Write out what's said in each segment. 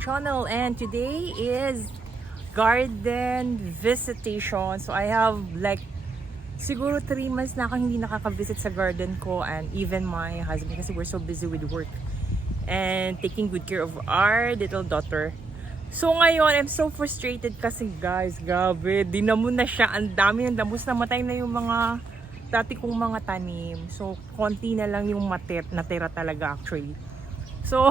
aking channel, and today is garden visitation. So I have like siguro 3 months na akong hindi nakaka-visit sa garden ko, and even my husband kasi we're so busy with work and taking good care of our little daughter. So ngayon, I'm so frustrated kasi guys, grabe, dinamon na siya. Ang dami ng damos, namatay na yung mga dati kong mga tanim. So konti na lang yung natira talaga actually. So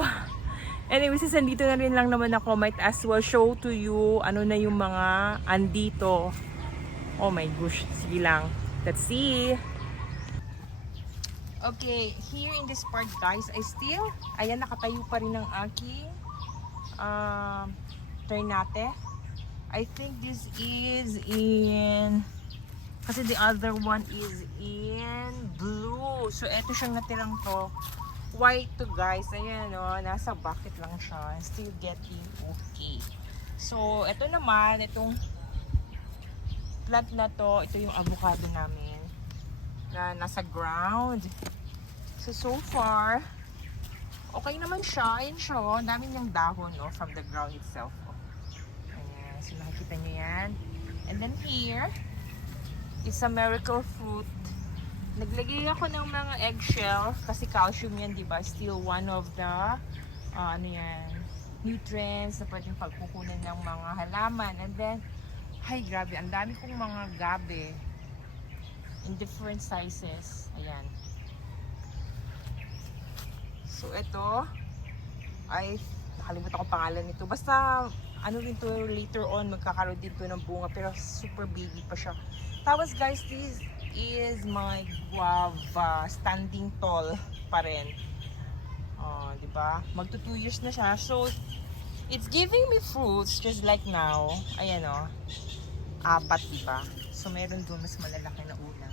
anyway, since nandito na rin lang naman ako, might as well show to you ano na yung mga andito. Oh my gosh, sige lang. Let's see. Okay, here in this part guys, ayan, nakatayo pa rin ang aking ternate. I think this is in, kasi the other one is in blue. So eto siyang natirang to. White to guys, ayan o, nasa bucket lang siya. Still getting okay. So eto naman, itong plant na to, ito yung avocado namin na nasa ground. So far, okay naman siya. Ayan siya, ang dami niyang dahon, no, from the ground itself. Ayan, so nakikita niyo yan. And then here, it's a miracle fruit. Naglagay ako ng mga eggshell kasi calcium yan, di ba? Still one of the nutrients na pwedeng pagkukunan ng mga halaman. And then, ay grabe, ang dami kong mga gabi in different sizes. Ayan. So ito ay nakalimutan ko pangalan nito. Basta ano rin to, later on magkakaroon din to ng bunga, pero super baby pa siya. Tapos guys, this is my guava, standing tall pa rin. Oh, di ba? Magto 2 years na siya. So it's giving me fruits just like now. Ayan oh. 4, di ba? So meron doon mas malalaki na una.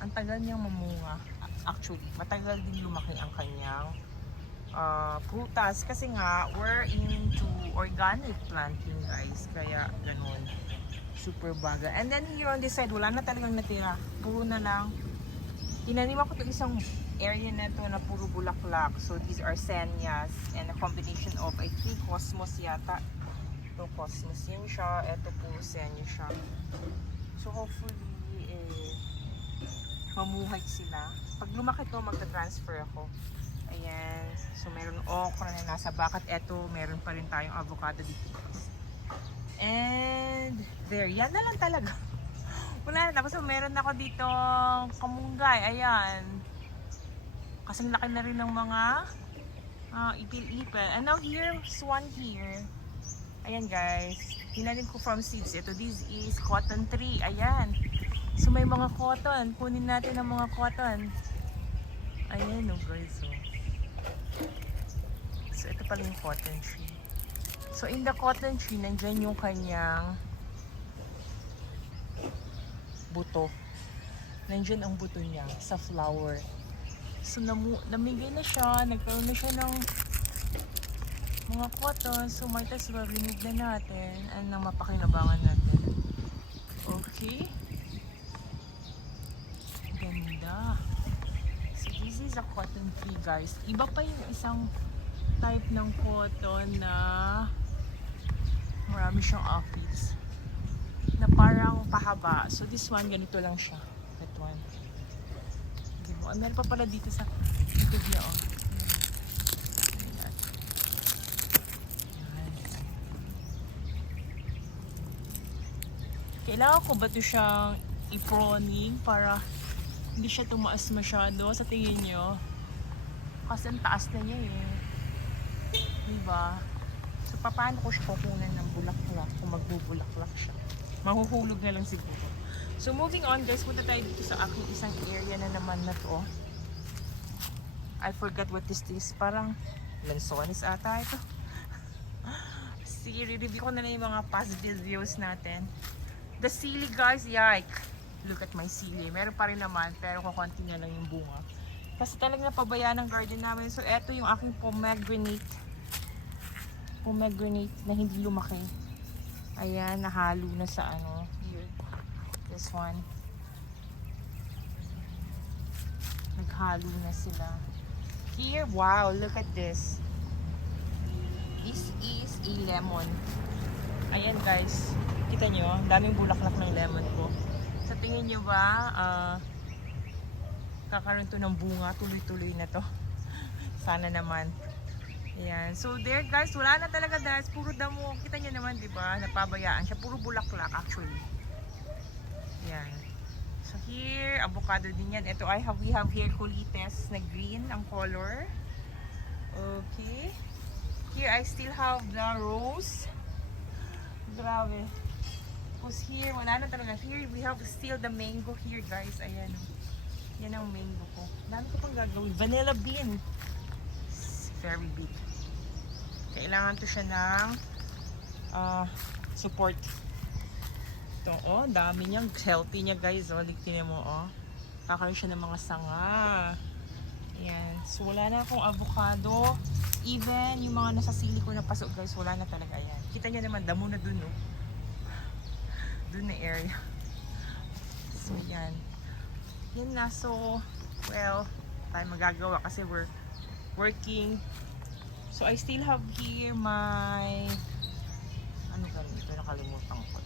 Ang tagal niyang mamunga. Actually, matagal din lumaki ang kanyang prutas kasi nga we're into organic planting guys, kaya ganun, super baga. And then here on this side, wala na talagang natira, puro na lang. Tinanim ako itong isang area na to na puro bulaklak. So these are senias and a combination of, I think, cosmos yata. Ito cosmos yun siya, ito puro senya siya. So hopefully mamuhay sila. Pag lumaki to, magta-transfer ako. Ayan. So, meron okra na nasa bucket. Eto, meron pa rin tayong avocado dito. And, there. Yan na lang talaga. Wala na. Tapos, meron ako dito kamunggay. Ayan. Kasing laki na rin ng mga ipil-ipil. And now, here's one here. Ayan, guys. Tinanim ko from seeds. Ito, this is cotton tree. Ayan. So may mga cotton. Kunin natin ang mga cotton. Ayan o guys. So ito pala yung cotton tree. So in the cotton tree, nandyan yung kanyang buto. Nandyan ang buto niya sa flower. So namigay na siya. Nagkaroon na siya ng mga cotton. So might as well remove na natin. And nang mapakinabangan natin. Okay. Ganda. So this is a cotton tree guys. Iba pa yung isang type ng cotton na marami siyang aphids na parang pahaba. So this one, ganito lang siya. That one. Diba? Meron pa pala dito sa likod niya. Oh. Ayan. Ayan. Kailangan ko ba ito siyang i-proning para hindi siya tumaas masyado sa tingin nyo? Kasi ang taas na niya eh. Diba? So paano ko siya kukunan ng bulaklak kung magbubulaklak siya? Mahuhulog na lang siguro. So moving on guys, punta tayo dito sa aking isang area na naman na to. I forgot what this is. Parang lansones ata ito. Sige, review ko na lang yung mga past videos natin. The sili guys, yike! Look at my sili. Meron pa rin naman, pero kukunti na lang yung bunga. Kasi talagang napabayaan ang garden namin. So, eto yung aking pomegranate. Pomegranate na hindi lumaki. Ayan, nahalo na sa ano. Here. This one. Naghalo na sila. Here, wow, look at this. This is a lemon. Ayan guys, kita nyo, daming bulaklak ng lemon ko. Sa tingin nyo ba, kakaroon to ng bunga, tuloy-tuloy na to. Sana naman. Ayan, so there guys, wala na talaga guys, puro damo. Kita nyo naman, di ba? Napabayaan siya, puro bulaklak actually. Ayan. So here, avocado din yan. Ito we have here Colites na green ang color. Okay. Here I still have the rose. Grabe. Tapos here, wala na talaga. Here we have still the mango here guys. Ayan. Yan ang mango ko. Dami ko pang gagawin. Vanilla bean. It's very big. Kailangan to siya ng support. Ito, oh, dami niyang healthy niya guys. Oh, tignan mo, oh. Kakaroon siya ng mga sanga. Ayan. So, wala na akong avocado. Even yung mga nasa sili ko na pasok guys, wala na talaga. Ayan. Kita niyo naman, damo na dun, no? Dun na area. So, yan. Yan na. So, well, tayo magagawa kasi we're working. So, I still have here my ano ganito, nakalimutan ko.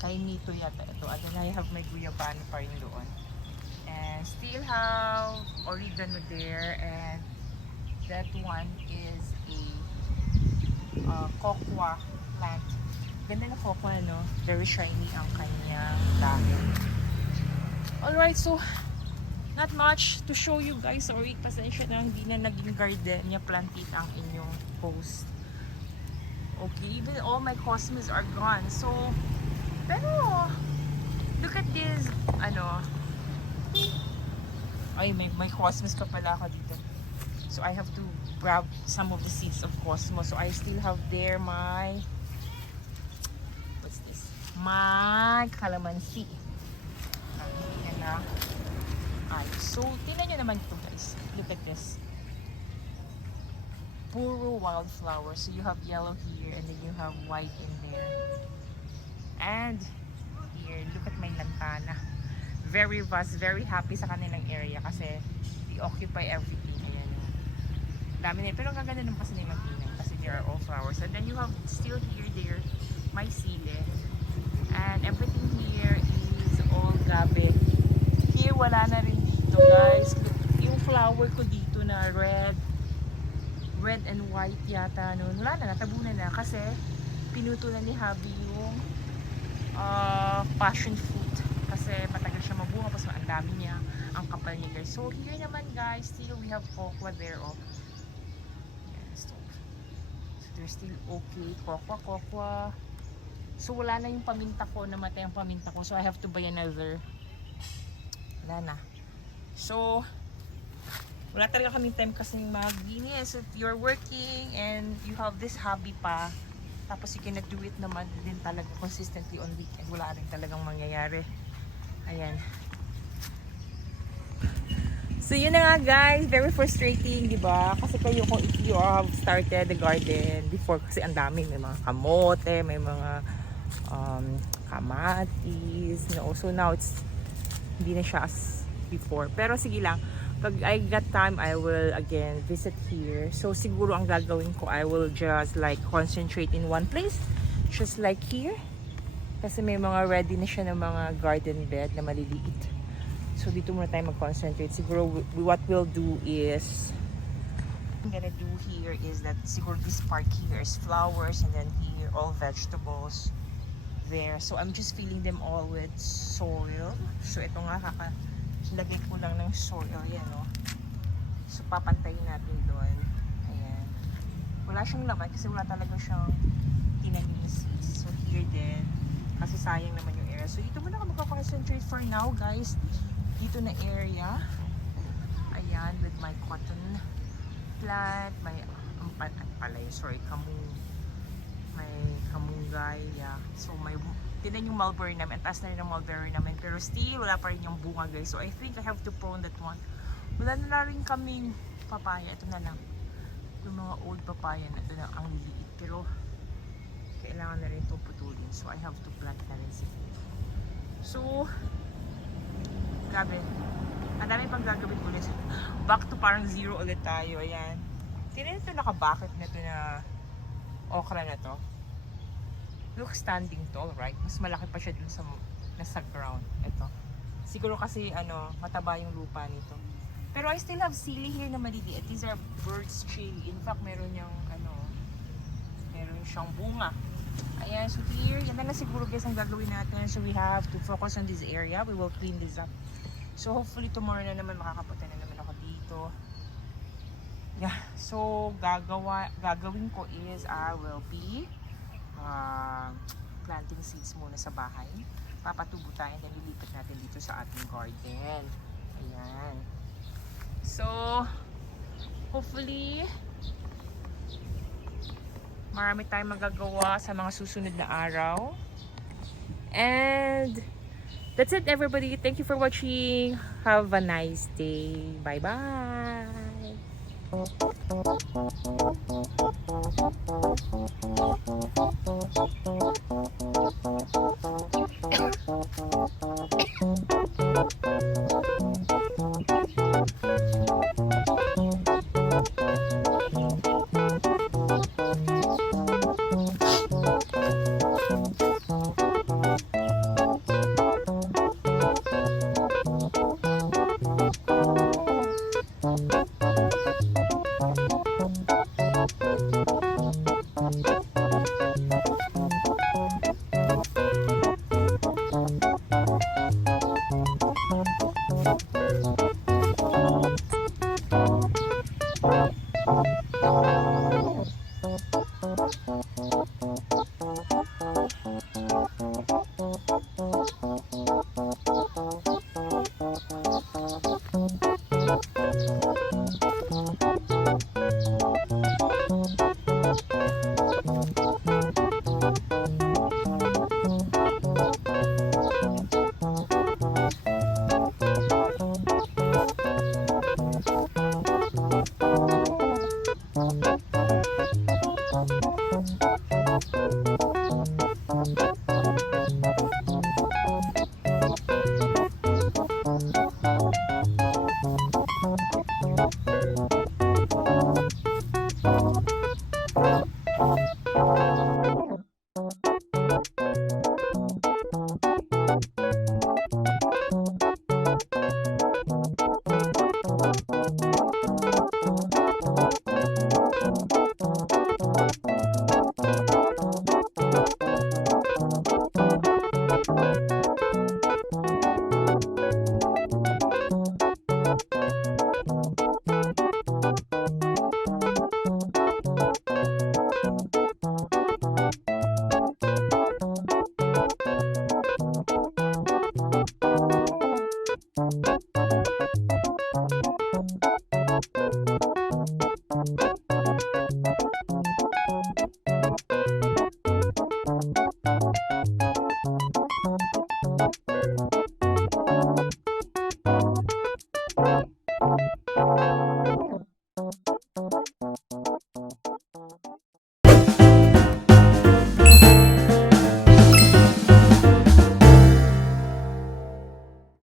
Kay Nito yata ito. And then I have my guyabano pa rin doon. And still have oregano there. And that one is a cocoa plant. Ganda na cocoa, no? Very shiny ang kanyang dahon. Alright, so not much to show you guys. Sorry, pasensya na hindi na naging gardenia planted ang inyong post. Okay, even all my cosmos are gone. So, pero look at this, ano. Ay, may cosmos pa pala ako dito. So I have to grab some of the seeds of cosmos. So I still have there my, what's this? My calamansi. Yan na. Ay, so tingnan nyo naman ito guys. Look at this. Puro wildflowers. So you have yellow here and then you have white in there. And here, look at my lantana. Very vast, very happy sa kanilang area kasi they occupy everything. Dami na, pero ang gaganda naman kasi nilang tingnan kasi there are all flowers. And then you have still here there my sile, and everything here is all gabi. Here wala na rin dito guys. Yung flower ko dito na red and white yata noon, wala na, natabunan na kasi pinutulan ni Habi yung passion fruit kasi matagal siya mabuha, tapos ang dami niya, ang kapal niya guys. So here naman guys, still we have cocoa there, oh. They're still okay. Cocoa. So wala na yung paminta ko, namatay ang paminta ko. So I have to buy another. Wala na. So wala talaga kaming time kasi mag-ginis. If you're working and you have this hobby pa, tapos you cannot do it naman din talaga consistently on weekend, wala rin talagang mangyayari. Ayan. So yun na nga guys, very frustrating, di ba? Kasi kayo kung if you have started the garden before, kasi ang dami, may mga kamote, may mga kamatis, no? So now it's hindi na siya as before. Pero sige lang, pag I got time, I will again visit here. So siguro ang gagawin ko, I will just like concentrate in one place, just like here. Kasi may mga ready na siya ng mga garden bed na maliliit. So dito muna tayo mag-concentrate. Siguro what we'll do is, I'm gonna do here is that siguro this part here is flowers and then here all vegetables there. So I'm just filling them all with soil. So ito nga lagay ko lang ng soil, yan o. So papantayin natin doon. Ayan. Wala siyang laman kasi wala talaga siyang tinanim na seeds. So here din, kasi sayang naman yung area. So dito muna ako magpapakoncentrate for now guys. Dito na area. Ayan, with my cotton plant, may palay, sorry, may kamunggay, yeah. So may, tinan yung mulberry namin, ang taas na rin ng mulberry namin, pero still wala pa rin yung bunga guys. So I think I have to prune that one. Wala na rin kaming papaya, ito na lang. Yung mga old papaya na ito na ang liliit, pero kailangan na rin ito putulin. So I have to plant na rin siguro. So grabe, ang dami pang gagawin ulit. Back to parang zero ulit tayo. Ayan, Tingnan ito nakabakit na to na okra na to. Look, standing tall, right? Mas malaki pa siya dun sa nasa ground. Ito. Siguro kasi mataba yung lupa nito. Pero I still have sili here na maliliit. These are bird's chili. In fact, meron siyang bunga. Ayan, so here, yan na siguro guys ang gagawin natin. So we have to focus on this area. We will clean this up. So hopefully tomorrow na naman makakapunta na naman ako dito. Yeah, so gagawin ko is I will be planting seeds muna sa bahay. Papatubo tayo and then lilipat natin dito sa ating garden. Ayan. So, hopefully, marami tayong magagawa sa mga susunod na araw. And, that's it everybody. Thank you for watching. Have a nice day. Bye-bye.